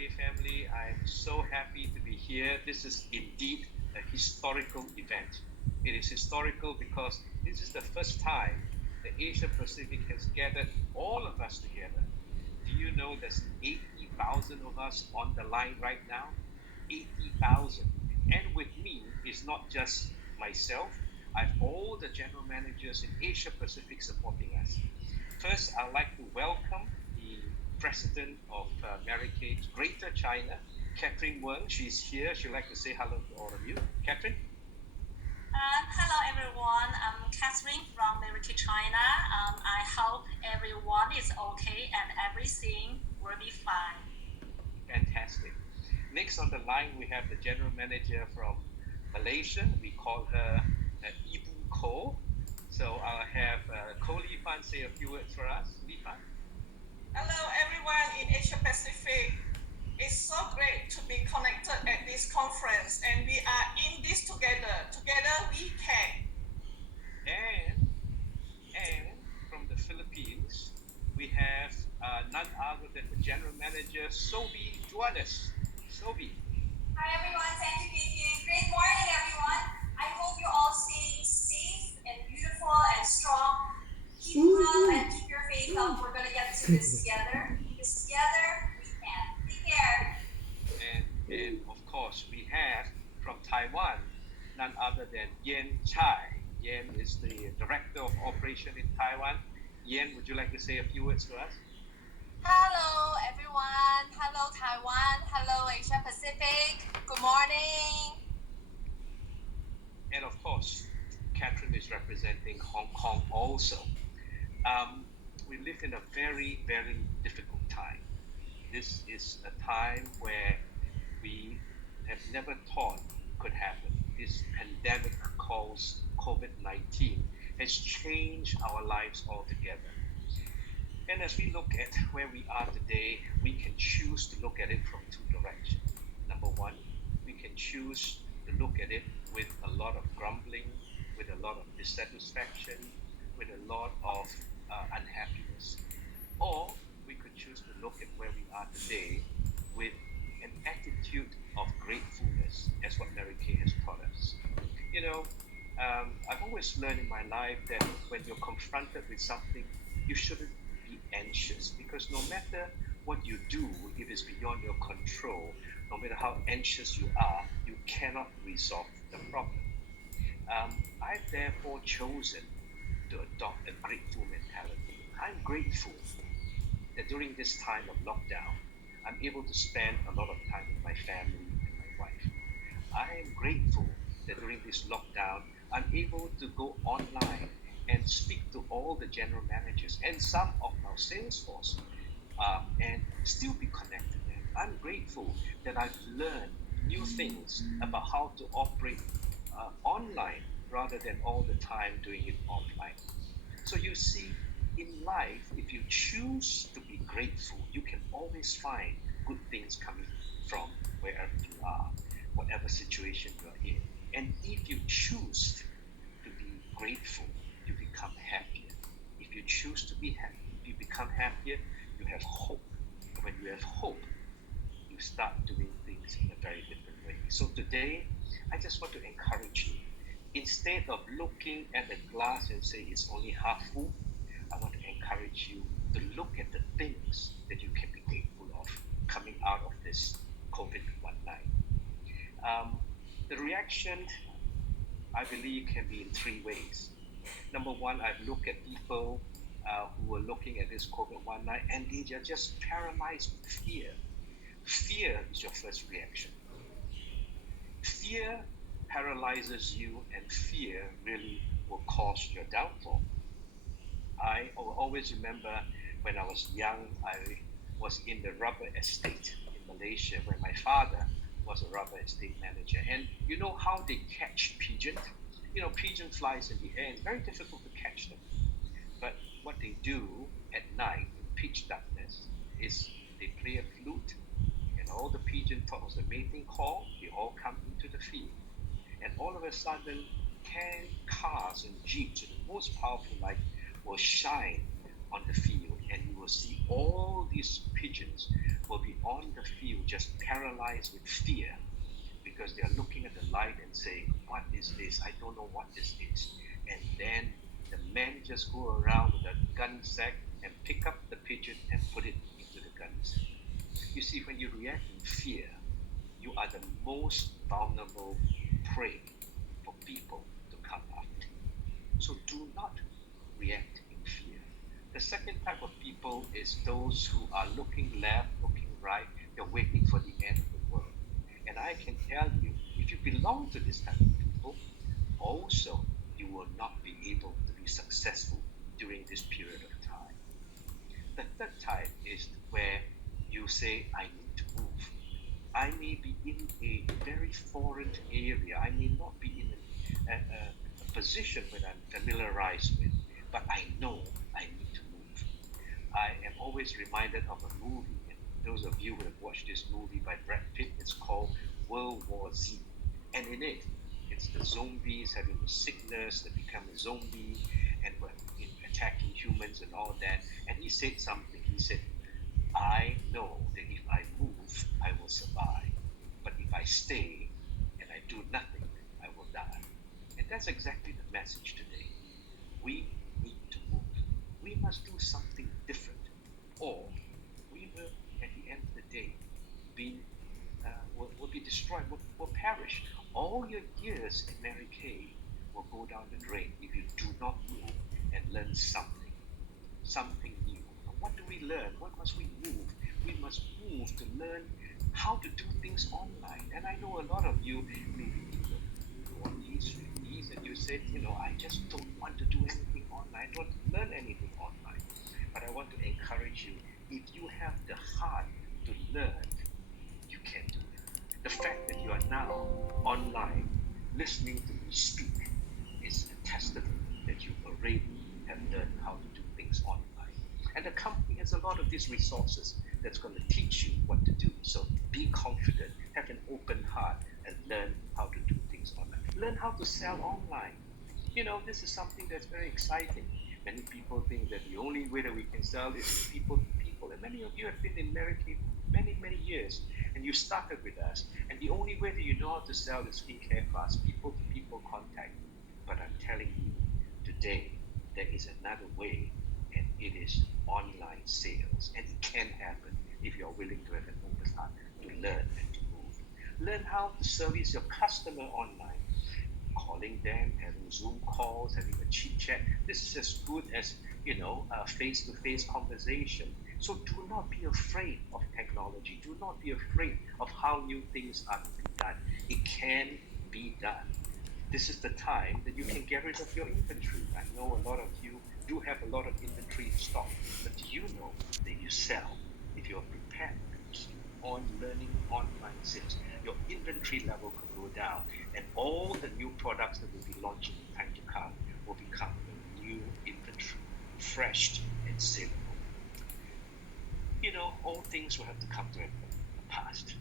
KK family. I'm so happy to be here. This is indeed a historical event. It is historical because this is the first time the Asia Pacific has gathered all of us together. Do you know there's 80,000 of us on the line right now? 80,000. And with me is not just myself, I have all the general managers in Asia Pacific supporting us. First, I'd like to welcome the president of Mary Kate Greater China, Catherine Weng. She's here. She'd like to say hello to all of you. Catherine? Hello everyone, I'm Catherine from Mr KK China. I hope everyone is okay and everything will be fine. Fantastic. Next on the line, we have the general manager from Malaysia. We call her Ibu Ko. So I'll have Ko Li Fan say a few words for us. Li Fan? Hello everyone in Asia Pacific. It's so great to be connected at this conference and we are in this together. Together we can. And from the Philippines, we have none other than the general manager, Sobi Juanes. Sobi. Hi everyone, thank you, Vicky. Great morning everyone. I hope you're all staying safe and beautiful and strong. Keep calm and keep your faith up. We're gonna get through this together. Because together we can. Take care. And of course, we have from Taiwan, none other than Yen Chai. Yen is the Director of Operation in Taiwan. Yen, would you like to say a few words to us? Hello everyone. Hello Taiwan. Hello Asia Pacific. Good morning. And of course, Catherine is representing Hong Kong also. We live in a very, very difficult time. This is a time where we have never thought could happen. This pandemic called COVID-19 has changed our lives altogether. And as we look at where we are today, we can choose to look at it from two directions. Number one, we can choose to look at it with a lot of grumbling, with a lot of dissatisfaction, with a lot of unhappiness. Or we could choose to look at where we are today with an attitude of gratefulness, as what Mary Kay has taught us. You know, I've always learned in my life that when you're confronted with something, you shouldn't be anxious, because no matter what you do, if it's beyond your control, no matter how anxious you are, you cannot resolve the problem. I've therefore chosen to adopt a grateful mentality. I'm grateful that during this time of lockdown, I'm able to spend a lot of time with my family and my wife. I am grateful that during this lockdown, I'm able to go online and speak to all the general managers and some of our sales force and still be connected to them. I'm grateful that I've learned new things about how to operate online rather than all the time doing it offline. So you see, in life, if you choose to be grateful, you can always find good things coming from wherever you are, whatever situation you're in. And if you choose to be grateful, you become happier. If you choose to be happy, if you become happier, you have hope. And when you have hope, you start doing things in a very different way. So today, I just want to encourage you. Instead of looking at the glass and say it's only half full, I want to encourage you to look at the things that you can be grateful of coming out of this COVID-19. The reaction, I believe, can be in three ways. Number one, I've looked at people who are looking at this COVID-19 and they are just paralyzed with fear. Fear is your first reaction. Fear paralyzes you, and fear really will cause your downfall. I will always remember when I was young, I was in the rubber estate in Malaysia where my father was a rubber estate manager. And you know how they catch pigeons? You know, pigeon flies in the air, and it's very difficult to catch them. But what they do at night in pitch darkness is they play a flute, and all the pigeon thought was the mating call. They all come into the field. And all of a sudden, 10 cars and jeeps with the most powerful light will shine on the field, and you will see all these pigeons will be on the field just paralyzed with fear because they are looking at the light and saying, "What is this? I don't know what this is." And then the men just go around with a gun sack and pick up the pigeon and put it into the gun sack. You see, when you react in fear, you are the most vulnerable prey for people to come after you. So do not react in fear. The second type of people is those who are looking left, looking right, they're waiting for the end of the world. And I can tell you, if you belong to this type of people, also you will not be able to be successful during this period of time. The third type is where you say, I need to move. I may be in a very foreign area. I may not be in a position that I'm familiarized with, but I know I need to move. I am always reminded of a movie, and those of you who have watched this movie by Brad Pitt, it's called World War Z. And in it, it's the zombies having the sickness, they become a zombie, and were attacking humans and all that. And he said something. He said, I know that if I move, I will survive. But if I stay and I do nothing, I will die. And that's exactly the message today. We need to move. We must do something different, or we will, at the end of the day, be will be destroyed, will perish. All your years in Mary Kay will go down the drain if you do not move and learn something new. And what do we learn? What must we move? We must move to learn how to do things online. And I know a lot of you may be in your 40s, 50s, and you said, I just don't want to do anything online. I don't learn anything online. But I want to encourage you, if you have the heart to learn, you can do it. The fact that you are now online listening to me speak is a testament that you already have learned how to do things online. And the company has a lot of these resources that's going to teach you what to do. So be confident, have an open heart, and learn how to do things online. Learn how to sell online. This is something that's very exciting. Many people think that the only way that we can sell is people to people. And many of you have been in America many, many years, and you started with us. And the only way that you know how to sell is skincare class, people to people contact. But I'm telling you, today, there is another way, and it is online sales. And it can happen if you're willing to have an open heart to learn and to move. Learn how to service your customer online, calling them, having Zoom calls, having a chit chat. This is as good as a face-to-face conversation. So do not be afraid of technology. Do not be afraid of how new things are to be done. It can be done. This is the time that you can get rid of your inventory. I know a lot of you do have a lot of inventory in stock, but do you know that you sell if you're prepared to keep on learning online sales? Your inventory level could go down, and all the new products that will be launching in time to come will become your new inventory, fresh and saleable. All things will have to come to a past.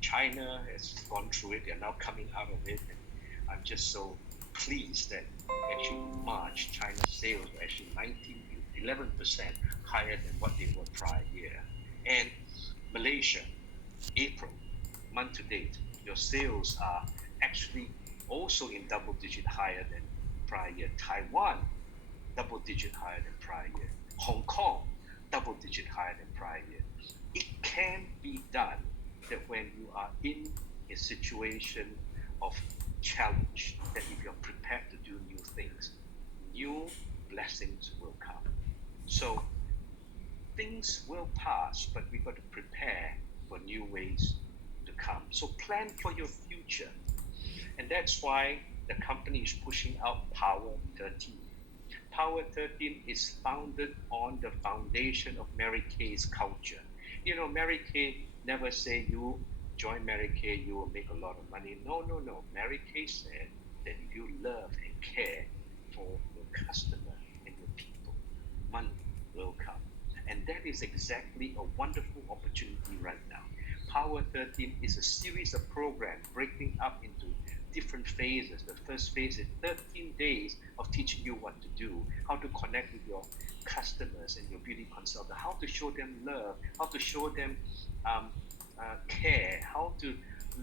China has gone through it, they're now coming out of it, and I'm just so pleased that actually in March, China's sales were actually 11% higher than what they were prior year. And Malaysia, April, month to date, your sales are actually also in double digit higher than prior year. Taiwan, double digit higher than prior year. Hong Kong, double digit higher than prior year. It can be done that when you are in a situation of challenge, that if you're prepared to do new things, new blessings will come. So things will pass, but we've got to prepare for new ways to come. So plan for your future. And that's why the company is pushing out Power 13. Power 13 is founded on the foundation of Mary Kay's culture. Mary Kay never say you join Mary Kay, you will make a lot of money. No, no, no. Mary Kay said that if you love and care for your customer and your people, money will come. And that is exactly a wonderful opportunity right now. Power 13 is a series of programs breaking up into different phases. The first phase is 13 days of teaching you what to do, how to connect with your customers and your beauty consultant, how to show them love, how to show them care, how to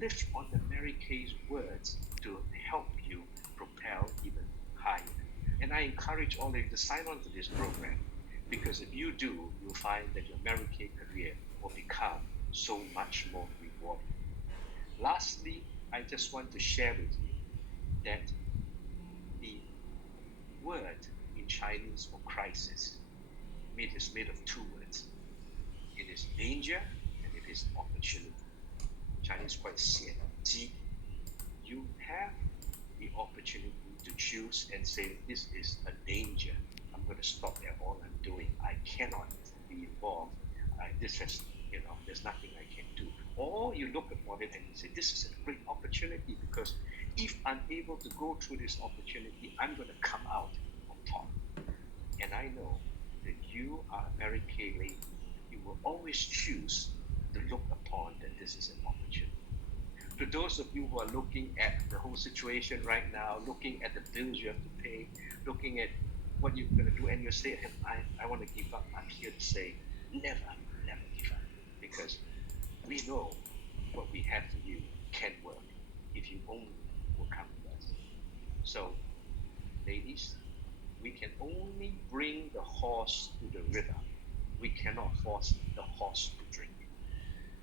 live on the Mary Kay's words to help you propel even higher. And I encourage all of you to sign on to this program, because if you do, you'll find that your Mary Kay career will become so much more rewarding. Lastly, I just want to share with you that the word in Chinese for crisis, it is made of two words. It is danger and it is opportunity. Chinese quite xian, ji. You have the opportunity to choose and say, this is a danger. I'm going to stop at all I'm doing. I cannot be involved. This has, there's nothing I can do. Or you look upon it and you say, this is a great opportunity, because if I'm able to go through this opportunity, I'm going to come out on top. And I know that you are a Mary Kay lady. You will always choose to look upon that this is an opportunity. To those of you who are looking at the whole situation right now, looking at the bills you have to pay, looking at what you're going to do, and you say, I want to give up, I'm here to say, never give up. Because we know what we have for you can work if you only will come with us. So, ladies, we can only bring the horse to the river. We cannot force the horse to drink.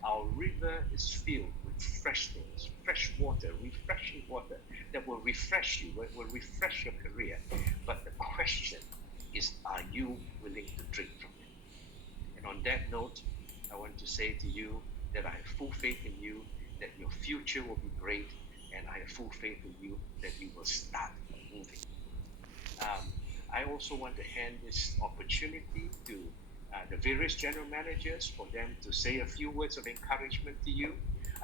Our river is filled with fresh things, fresh water, refreshing water that will refresh you, will refresh your career. But the question is, are you willing to drink from it? And on that note, I want to say to you that I have full faith in you, that your future will be great, and I have full faith in you that you will start moving. I also want to hand this opportunity to the various general managers for them to say a few words of encouragement to you.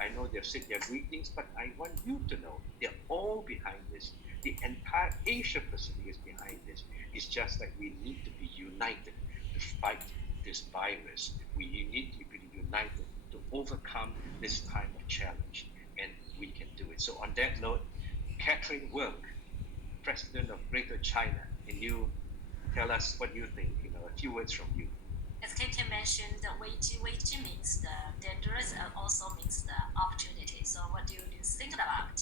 I know they've said their greetings, but I want you to know they're all behind this. The entire Asia Pacific is behind this. It's just like we need to be united to fight this virus. We need to be united to overcome this time of challenge, and we can do it. So on that note, Catherine Wong, President of Greater China, can you tell us what you think? A few words from you. As KK mentioned, the Weiji means the dangerous and also means the opportunity. So what do you think about?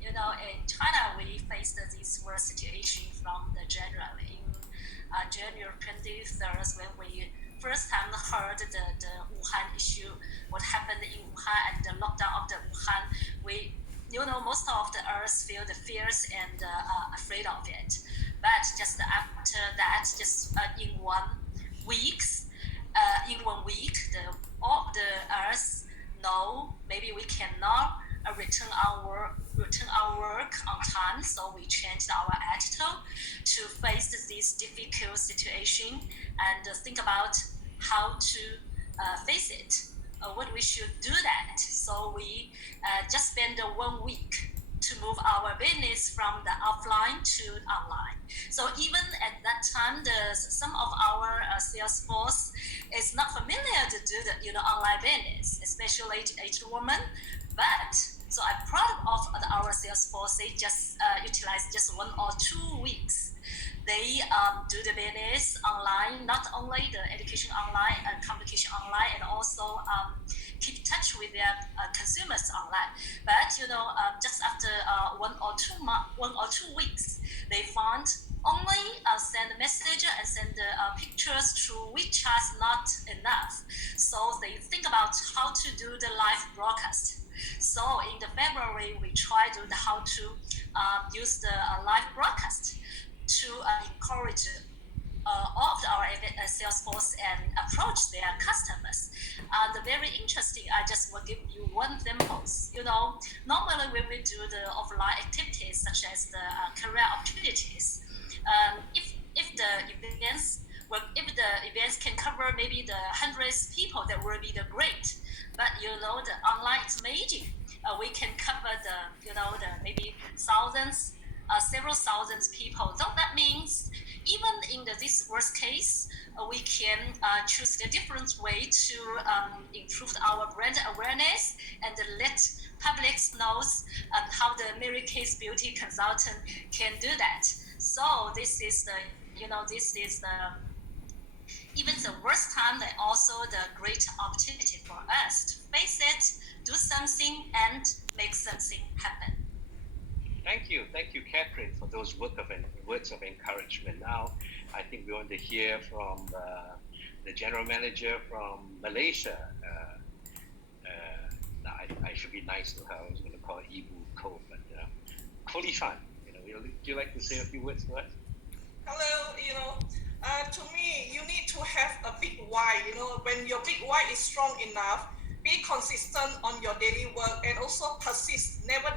In China, we faced this worst situation from the January. In January 23rd, when we first time heard the Wuhan issue, what happened in Wuhan and the lockdown of the Wuhan, most of the earth feel the fears and afraid of it. But just after that, just in 1 week, all the earth know maybe we cannot return our work on time, so we changed our attitude to face this difficult situation and think about how to face it. What we should do that. So we just spend 1 week to move our business from the offline to online. So even at that time, some of our sales force is not familiar to do the online business, especially aged women. But so I'm proud of our sales force. They just utilize just 1 or 2 weeks. They do the business online, not only the education online and communication online, and also keep in touch with their consumers online. But just after 1 or 2 weeks, they found only send a message and send pictures through WeChat not enough. So they think about how to do the live broadcast. So in the February, we tried how to use the live broadcast to encourage all of our sales force and approach their customers. And very interesting, I just will give you one example. Normally when we do the offline activities such as the career opportunities, if the events can cover maybe the hundreds people, that will be the great. But the online is magic. We can cover the maybe thousands, several thousands people. So that means even in this worst case, we can choose the different way to improve our brand awareness and let public knows how the Mary Kay's beauty consultant can do that. So this is this is the even the worst time, and also the great opportunity for us to face it, do something, and make something happen. Thank you, Catherine, for those words of encouragement. Now, I think we want to hear from the general manager from Malaysia. I should be nice to her. I was going to call her Ibu Ko, but Koli Fan, would you like to say a few words to us? Hello, to me, you need to have a big why. When your big why is strong enough, be consistent on your daily work and also persist. Never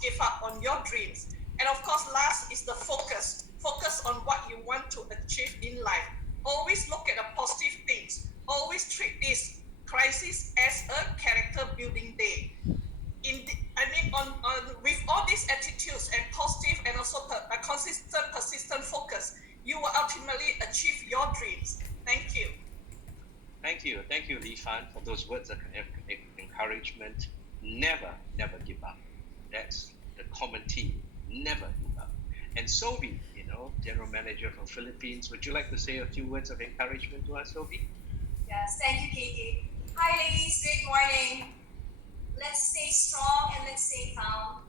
give up on your dreams. And of course, last is the focus. Focus on what you want to achieve in life. Always look at the positive things. Always treat this crisis as a character building day. With all these attitudes and positive and also a consistent, persistent focus, you will ultimately achieve your dreams. Thank you. Thank you, Li Fan, for those words of encouragement. Never give up. That's the common theme. Never give up. And Sobi, General Manager from Philippines, would you like to say a few words of encouragement to us, Sobi? Yes, thank you, KK. Hi, ladies. Good morning. Let's stay strong and let's stay calm.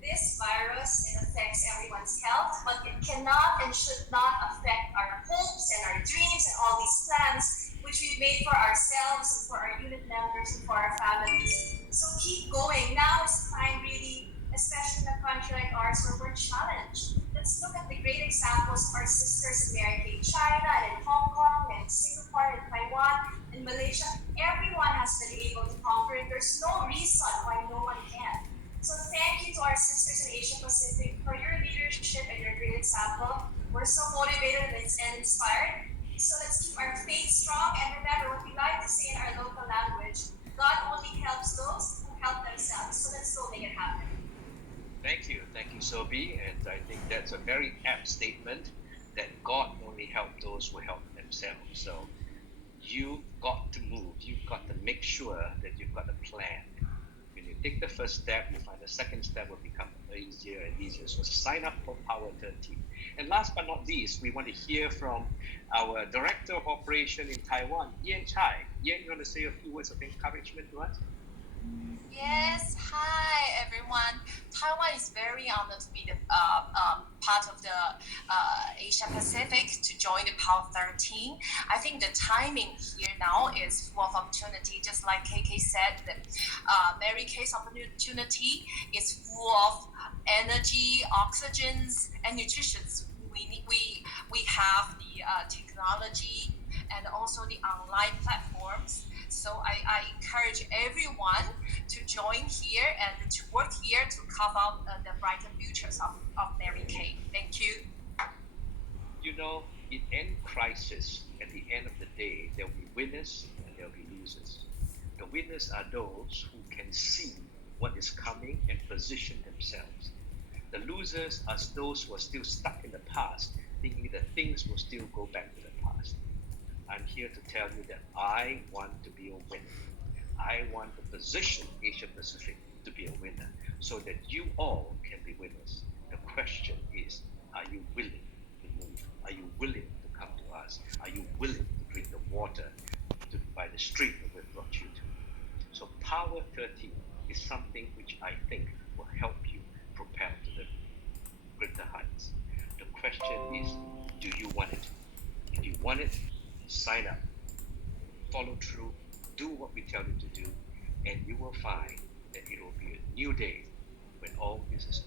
This virus, it affects everyone's health, but it cannot and should not affect our hopes and our dreams and all these plans which we've made for ourselves and for our unit members and for our families. So keep going. Now is the time, really, especially in a country like ours where we're challenged. Let's look at the great examples of our sisters in Mary Kay China and in Hong Kong and Singapore and Taiwan and Malaysia. Everyone has been able to conquer it. There's no reason why no one can. So thank you to our sisters in Asia Pacific for your leadership and your great example. We're so motivated and inspired. So let's keep our faith strong and remember what we like to say in our local language. God only helps those who help themselves. So let's go make it happen. Thank you, Sobi. And I think that's a very apt statement that God only helps those who help themselves. So you've got to move. You've got to make sure that you've got a plan. When you take the first step, you find the second step will become easier and easier. So sign up for Power 13. And last but not least, we want to hear from our Director of Operation in Taiwan, Yan Chai. Yan, you want to say a few words of encouragement to us? Yes, hi everyone. Taiwan is very honored to be the part of the Asia Pacific to join the Power 13. I think the timing here now is full of opportunity. Just like KK said, the Mary Kay's opportunity is full of energy, oxygens, and nutrition. We have the technology and also the online platforms. So I encourage everyone to join here and to work here to carve out the brighter futures of Mary Kay. Thank you. In any crisis, at the end of the day, there will be winners and there will be losers. The winners are those who can see what is coming and position themselves. The losers are those who are still stuck in the past, thinking that things will still go back to the past. I'm here to tell you that I want to be a winner. I want to position Asia Pacific to be a winner so that you all can be winners. The question is, are you willing to move? Are you willing to come to us? Are you willing to drink the water by the stream that we've brought you to? So Power 13 is something which I think will help you propel to the greater heights. The question is, do you want it? If you want it, sign up, follow through, do what we tell you to do, and you will find that it will be a new day when all this is